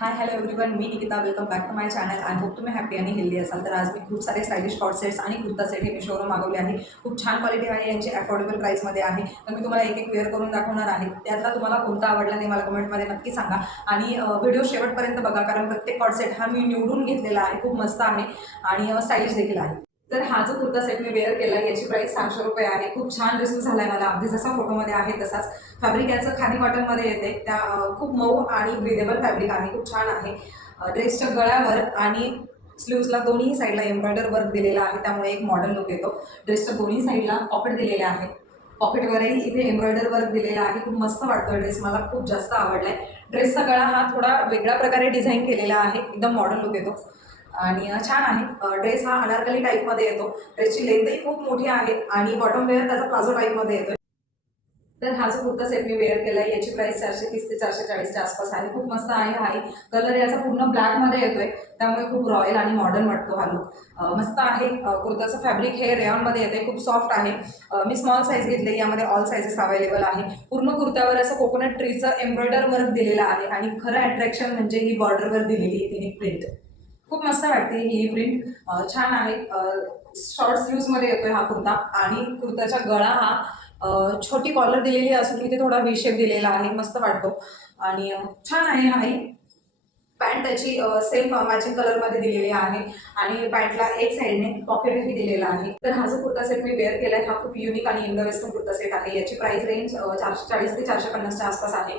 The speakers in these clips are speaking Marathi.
हाय हॅलो एव्हरीवन, मी Nikita. Welcome back to my channel. I hope तुम्ही हॅपी आणि हेल्दी असाल. तर आज मी खूप सारे स्टायलिश कॉट सेट्स आणि कुर्ता सेट हे मिशोवरून मागवले आहे. खूप छान क्वालिटी आहे, यांची अफोर्डेबल प्राईसमध्ये आहे. तर मी तुम्हाला एक एक वेअर करून दाखवणार आहे. त्यातला तुम्हाला कोणता आवडला हे मला कमेंटमध्ये नक्की सांगा आणि व्हिडिओ शेवटपर्यंत बघा, कारण प्रत्येक कॉट सेट हा मी निवडून घेतलेला आहे. खूप मस्त आहे आणि स्टायलिश देखील आहे. तर हा जो कुर्ता सेट मी वेअर केला आहे याची प्राईस ₹700 आहे. खूप छान रिसीव झाला आहे मला, अगदी जसा फोटोमध्ये आहे तसाच. फॅब्रिक याचं खादी कॉटनमध्ये येते. त्या खूप मऊ आणि ब्रिदेबल फॅब्रिक आहे, खूप छान आहे. ड्रेसच्या गळ्यावर आणि स्लीव्सला दोन्ही साईडला एम्ब्रॉयडर वर्क दिलेला आहे, त्यामुळे एक मॉडर्न लुक येतो. ड्रेसच्या दोन्ही साईडला पॉकेट दिलेले आहे. पॉकेटवरही इथे एम्ब्रॉयडर वर्क दिलेला आहे. खूप मस्त वाटतो ड्रेस, मला खूप जास्त आवडलाय. ड्रेसचा गळा हा थोडा वेगळ्या प्रकारे डिझाईन केलेला आहे, एकदम मॉडर्न लुक येतो आणि छान आहे. ड्रेस हा अनारकली टाईपमध्ये येतो. ड्रेसची लेंथही खूप मोठी आहे आणि बॉटम वेअर त्याचा प्लाझो टाईपमध्ये येतो. तर हा जो कुर्ता सेट मी वेअर केला आहे याची प्राईस 430 ते 440च्या आसपास आहे. खूप मस्त आहे. हाही कलर याचा पूर्ण ब्लॅकमध्ये येतोय, त्यामुळे खूप रॉयल आणि मॉडर्न वाटतो हा लुक. मस्त आहे. कुर्ताचं फॅब्रिक हे रेयॉनमध्ये येते, खूप सॉफ्ट आहे. मी स्मॉल साईज घेतली, यामध्ये ऑल साईजेस अवेलेबल आहे. पूर्ण कुर्त्यावर असं कोकोनट ट्रीचं एम्ब्रॉयडर वर्क दिलेलं आहे आणि खरं अट्रॅक्शन म्हणजे ही बॉर्डरवर दिलेली तिने प्रिंट. खूप मस्त वाटते ही प्रिंट, छान आहे. शॉर्ट स्लीव्समध्ये येतोय हा कुर्ता आणि कुर्ताचा गळा हा छोटी कॉलर दिलेली असून इथे थोडा व्ही शेप दिलेला आहे, मस्त वाटतो आणि छान आहे. हाही पॅन्ट त्याची सेम मॅचिंग कलरमध्ये दिलेली आहे आणि पॅन्टला एक साईडने पॉकेटही दिलेला आहे. तर हा जो कुर्ता सेट मी वेअर केला आहे हा खूप युनिक आणि इंडो वेस्टर्न कुर्ता सेट आहे. याची प्राइस रेंज 440 ते 450च्या आसपास आहे.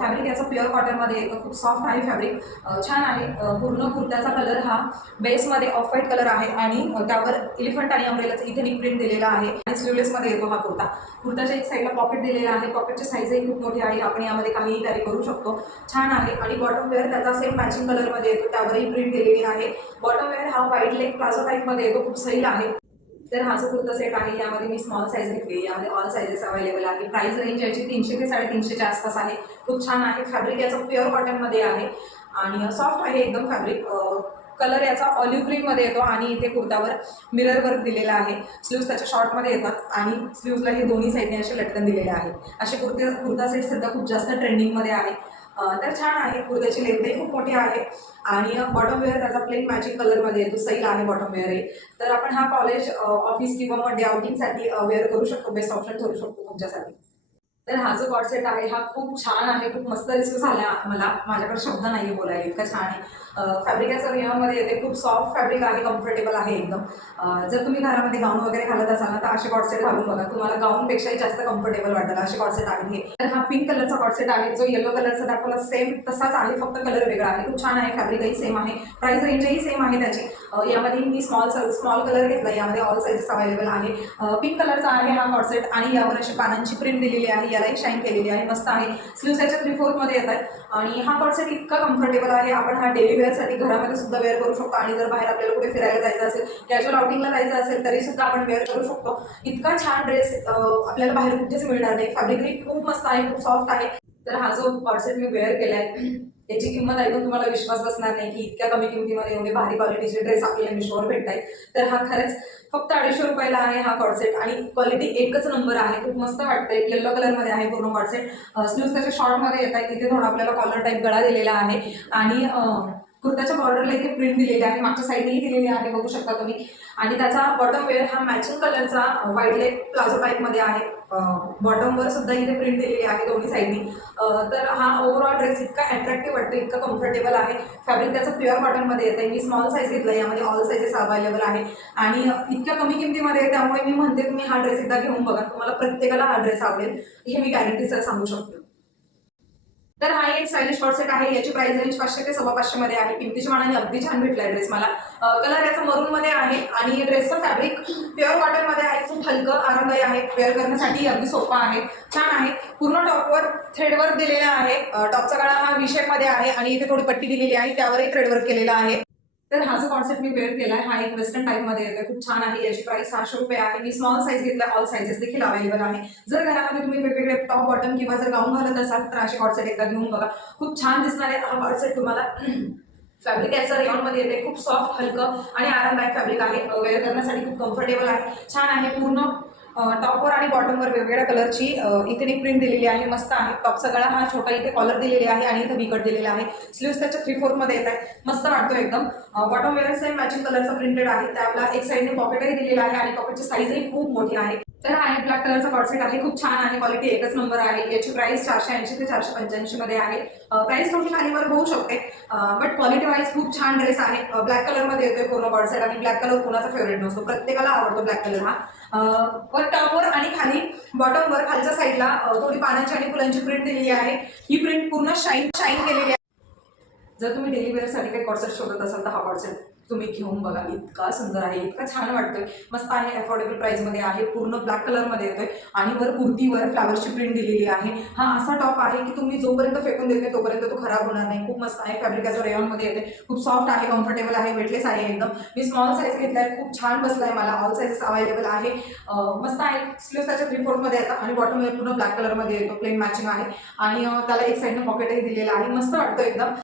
फॅब्रिक याचा प्युअर कॉटनमध्ये येतो, खूप सॉफ्ट आहे फॅब्रिक, छान आहे. पूर्ण कुर्त्याचा कलर हा बेसमध्ये ऑफ व्हाईट कलर आहे आणि त्यावर एलिफंट आणि अम्ब्रेलाचं इथे प्रिंट दिलेला आहे आणि स्लीवलेसमध्ये येतो हा कुर्ता. कुर्ताच्या एक साईडला पॉकेट दिलेला आहे, पॉकेटची साईजही खूप मोठी आहे, आपण यामध्ये काहीही कॅरी करू शकतो. छान आहे आणि बॉटम वेअर त्याचा सेम मॅचिंग कलरमध्ये येतो, त्यावरही प्रिंट दिलेली आहे. बॉटम वेअर हा व्हाईट लेग प्लाझो टाईपमध्ये येतो, खूप सैल आहे. तर हा जो कुर्ता सेट आहे यामध्ये मी स्मॉल साईज घेतली, यामध्ये ऑल साईजेस अवेलेबल आहे. प्राइस रेंज याची 300 ते 350च्या आसपास आहे. खूप छान आहे. फॅब्रिक याचं प्युअर कॉटनमध्ये आहे आणि सॉफ्ट आहे एकदम फॅब्रिक. कलर याचा ऑलिव्ह ग्रीनमध्ये येतो आणि इथे कुर्तावर मिरर वर्क दिलेला आहे. स्लीव्स त्याच्या शॉर्टमध्ये येतात आणि स्लीव्सला हे दोन्ही साईडने असे लटकन दिलेले आहेत. असे कुर्ता सेट सध्या खूप जास्त ट्रेंडिंगमध्ये आहे. तर छान आहे. कुर्त्याची लेंथही खूप मोठी आहे आणि बॉटम वेअर त्याचा प्लेन मॅचिंग कलरमध्ये येतो, सैल आहे बॉटम वेअर आहे. तर आपण हा कॉलेज, ऑफिस किंवा मग डे आउटिंगसाठी वेअर करू शकतो, बेस्ट ऑप्शन ठरू शकतो तुमच्यासाठी. तर हा जो कॉट सेट आहे हा खूप छान आहे, खूप मस्त रिसीव झाला मला. माझ्याकडे शब्द नाही बोलायला, इतका छान आहे. फॅब्रिक याचं रेयॉनमध्ये येते, खूप सॉफ्ट फॅब्रिक आहे, कम्फर्टेबल आहे एकदम. जर तुम्ही घरामध्ये गाऊन वगैरे घालत असाल ना तर असे कॉट सेट घालून बघा, तुम्हाला गाऊनपेक्षाही जास्त कम्फर्टेबल वाटेल. असे कॉट सेट आहेत हे. तर हा पिंक कलरचा कॉट सेट आहे, जो येलो कलरचा दाखवला सेम तसाच आहे, फक्त कलर वेगळा आहे. खूप छान आहे. फॅब्रिकही सेम आहे, प्राइस रेंजही सेम आहे त्याची. यामध्ये मी स्मॉल कलर घेतला, यामध्ये ऑल साईजेस अवेलेबल आहे. पिंक कलरचा आहे हा कॉट सेट आणि यावर अशी पानांची प्रिंट दिलेली आहे, यालाही शाईन केलेली आहे, मस्त आहे. स्लीव्स याच्या 3/4 मध्ये येत आहेत आणि हा कॉट सेट इतका कम्फर्टेबल आहे, आपण हा डेली वेअरसाठी घरामध्ये सुद्धा वेअर करू शकतो आणि जर बाहेर आपल्याला कुठे फिरायला जायचं असेल, कॅज्युअल आउटिंगला जायचं असेल तरी सुद्धा आपण वेअर करू शकतो. इतका छान ड्रेस आपल्याला बाहेर कुठेच मिळणार नाही. फॅब्रिकही खूप मस्त आहे, खूप सॉफ्ट आहे. तर हा जो कॉट सेट मी वेअर केलाय याची किंमत ऐकून तुम्हाला विश्वास बसणार नाही की इतक्या कमी किमतीमध्ये एवढे भारी क्वालिटीचे ड्रेस आपल्याला मिशोवर भेटत आहेत. तर हा खरंच फक्त ₹250 आहे हा कॉट सेट आणि क्वालिटी एकच नंबर आहे. खूप मस्त वाटतंय. येलो कलरमध्ये आहे पूर्ण कॉट सेट. स्लीव्स त्याच्या शॉर्टमध्ये येत आहेत, तिथे थोडा आपल्याला कॉलर टाईप गळा दिलेला आहे आणि कुर्त्याच्या बॉर्डरला इथे प्रिंट दिलेली आहे, मागच्या साईडनेही दिलेली आहे, बघू शकता तुम्ही. आणि त्याचा बॉटम वेअर हा मॅचिंग कलरचा व्हाईट लेग प्लाझो टाईपमध्ये आहे. बॉटमवर सुद्धा इथे प्रिंट दिलेली आहे दोन्ही साईडनी. तर हा ओव्हरऑल ड्रेस इतका अट्रॅक्टिव्ह वाटतो, इतका कम्फर्टेबल आहे. फॅब्रिक त्याचं प्युअर कॉटनमध्ये येतं. मी स्मॉल साईज घेतला, यामध्ये ऑल साईजेस अवेलेबल आहे आणि इतक्या कमी किमतीमध्ये, त्यामुळे मी म्हणते तुम्ही हा ड्रेस एकदा घेऊन बघा, तुम्हाला प्रत्येकाला हा ड्रेस आवडेल, हे मी गॅरंटीसर सांगू शकतो. तर हा एक स्टायलिश कॉट सेट आहे, याची प्राइस रेंज 500 ते 550 मध्ये आहे. किमतीच्या मानाने अगदी छान भेटलाय ड्रेस मला. कलर याचा मरून मध्ये आहे आणि ड्रेसचं फॅब्रिक प्युअर कॉटन मध्ये आहे, खूप हलकं आरामदायी आहे, वेअर करण्यासाठी अगदी सोपा आहे, छान आहे. पूर्ण टॉपवर थ्रेडवर्क दिलेला आहे. टॉपचा गळा हा विशेप मध्ये आहे आणि इथे थोडी पट्टी दिलेली आहे, त्यावरही थ्रेडवर्क केलेला आहे. तर हा जो कॉन्सेप्ट मी वेअर केलाय हा एक वेस्टर्न टाईपमध्ये येतोय, खूप छान आहे. याची प्राइस ₹600 आहे. मी स्मॉल साईज घेतला, ऑल साईजेस देखील अवेलेबल आहे. जर घरामध्ये तुम्ही वेगवेगळे टॉप बॉटम किंवा जर गाऊन घालत असाल तर असे कॉट सेट एकदा घेऊन बघा, खूप छान दिसणार आहे हा कॉट सेट तुम्हाला. फॅब्रिक याचं रेयॉनमध्ये येते, खूप सॉफ्ट, हलकं आणि आरामदायक फॅब्रिक आहे. वेअर करण्यासाठी खूप कम्फर्टेबल आहे, छान आहे. पूर्ण टॉपवर आणि बॉटमवर वेगवेगळ्या कलरची इथे एक प्रिंट दिलेली आहे, मस्त आहे. टॉपचा गळा हा छोटा इथे कॉलर दिलेली आहे आणि इथं बिकट दिलेला आहे. स्लीव्स त्याच्या 3/4 मध्ये येत आहे, मस्त वाटतो एकदम. बॉटम वेअर सेम मॅचिंग कलरचा प्रिंटेड आहे, त्याला एक साईडने पॉकेटही दिलेला आहे आणि पॉकेटची साईजही खूप मोठी आहे. तर हा आहे ब्लॅक कलरचा कॉर्सेट आहे, खूप छान आहे, क्वालिटी एकच नंबर आहे. याची प्राइस 480 ते 485 मध्ये आहे. प्राइस थोडी खालीवर होऊ शकते, बट क्वालिटी वाईज खूप छान ड्रेस आहे. ब्लॅक कलरमध्ये येतोय पूर्ण कॉर्सेट आणि ब्लॅक कलर कुणाचा फेवरेट नसतो, प्रत्येकाला आवडतो ब्लॅक कलर हा. वर टॉपवर आणि खाली बॉटमवर खालच्या साईडला थोडी पानांची आणि फुलांची प्रिंट दिलेली आहे. ही प्रिंट पूर्ण शाईन केलेली आहे. जर तुम्ही डेली वेअरसाठी काही कॉर्सेट शोधत असाल तर हा कॉर्सेट तुम्ही घेऊन बघा, इतका सुंदर आहे, इतका छान वाटतोय, मस्त आहे. अफोर्डेबल प्राइसमध्ये आहे, पूर्ण ब्लॅक कलरमध्ये येतोय आणि वर कुर्तीवर फ्लावर्सची प्रिंट दिलेली आहे. हा असा टॉप आहे की तुम्ही जोपर्यंत फेकून देत नाही तोपर्यंत तो खराब होणार नाही. खूप मस्त आहे, फॅब्रिक याचा रेयॉनमध्ये येते, खूप सॉफ्ट आहे, कम्फर्टेबल आहे, वेटलेस आहे एकदम. मी स्मॉल साईज घेतलाय, खूप छान बसलाय मला. ऑल साईजेस अवेलेबल आहे, मस्त आहे. स्लीव्स त्याच्या 3/4 मध्ये येतात आणि बॉटम पूर्ण ब्लॅक कलरमध्ये येतो, प्लेन मॅचिंग आहे आणि त्याला एक साईडने पॉकेटही दिलेलं आहे, मस्त वाटतं एकदम.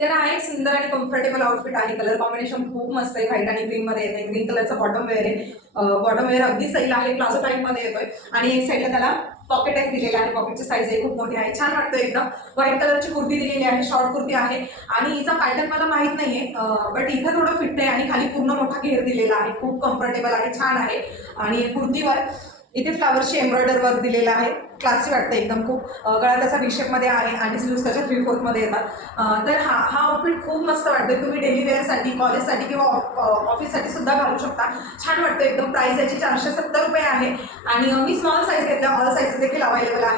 तर हा एक सुंदर आणि कम्फर्टेबल आउटफिट आहे. कलर कॉम्बिनेशन खूप मस्त आहे, व्हाईट आणि ग्रीन मध्ये येते. ग्रीन कलरचा बॉटम वेअर आहे, बॉटम वेअर अगदी सैल आहे, प्लाझो टाईप मध्ये येतोय आणि एक साईडला त्याला पॉकेट आहे दिलेला आहे. पॉकेटची साईज खूप मोठी आहे, छान वाटतं एकदम. व्हाईट कलरची कुर्ती दिलेली आहे, शॉर्ट कुर्ती आहे आणि हिचा पॅटर्न मला माहित नाहीये, बट इथं थोडं फिट आहे आणि खाली पूर्ण मोठा घेर दिलेला आहे, खूप कम्फर्टेबल आहे, छान आहे. आणि कुर्तीवर इथे फ्लावरची एम्ब्रॉयडर वर्क दिलेला आहे, क्लासी वाटतं एकदम खूप. गळा त्याचा विशेपमध्ये आहे आणि स्लीव्स त्याच्या 3/4 मध्ये येतात. तर हा हा आउटफिट खूप मस्त वाटतोय, तुम्ही डेली वेअरसाठी, कॉलेजसाठी किंवा ऑफिससाठी सुद्धा घालू शकता, छान वाटतं एकदम. प्राइस याची 470 रुपये आहे आणि मी स्मॉल साईज घेतला, ऑल साईज देखील अवेलेबल आहे.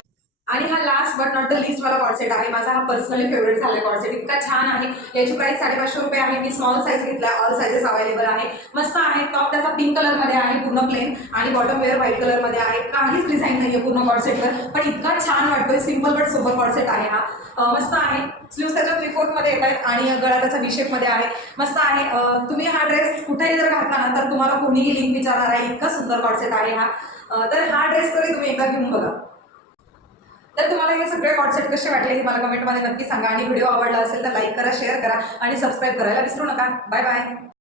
आणि हा last but not the list वाला कॉर्सेट आहे, माझा हा पर्सनली फेवरेट झाला कॉर्सेट, इतका छान आहे. याची प्राइस 550 रुपये आहे. मी स्मॉल साईज घेतला, ऑल साईजेस अवेलेबल आहे, मस्त आहे. टॉप त्याचा पिंक कलरमध्ये आहे पूर्ण प्लेन आणि बॉटम वेअर व्हाईट कलरमध्ये आहे. काहीच डिझाईन नाहीये पूर्ण कॉर्सेटवर, पण इतका छान वाटतोय. सिम्पल बट सुपर कॉर्सेट आहे हा, मस्त आहे. स्लीव्स त्याच्या 3/4 मध्ये येत आहेत आणि गळा त्याचा विशेपमध्ये आहे, मस्त आहे. तुम्ही हा ड्रेस कुठेही जर घातला ना तर तुम्हाला कोणीही लिंक विचारणार आहे, इतका सुंदर कॉर्सेट आहे हा. तर हा ड्रेस तरी तुम्ही एकदा घेऊन बघा. तर तुम्हाला हे सगळे कॉन्सेप्ट कसे वाटले हे मला कमेंटमध्ये नक्की सांगा आणि व्हिडिओ आवडला असेल तर लाईक करा, शेअर करा आणि सबस्क्राईब करायला विसरू नका. Bye bye.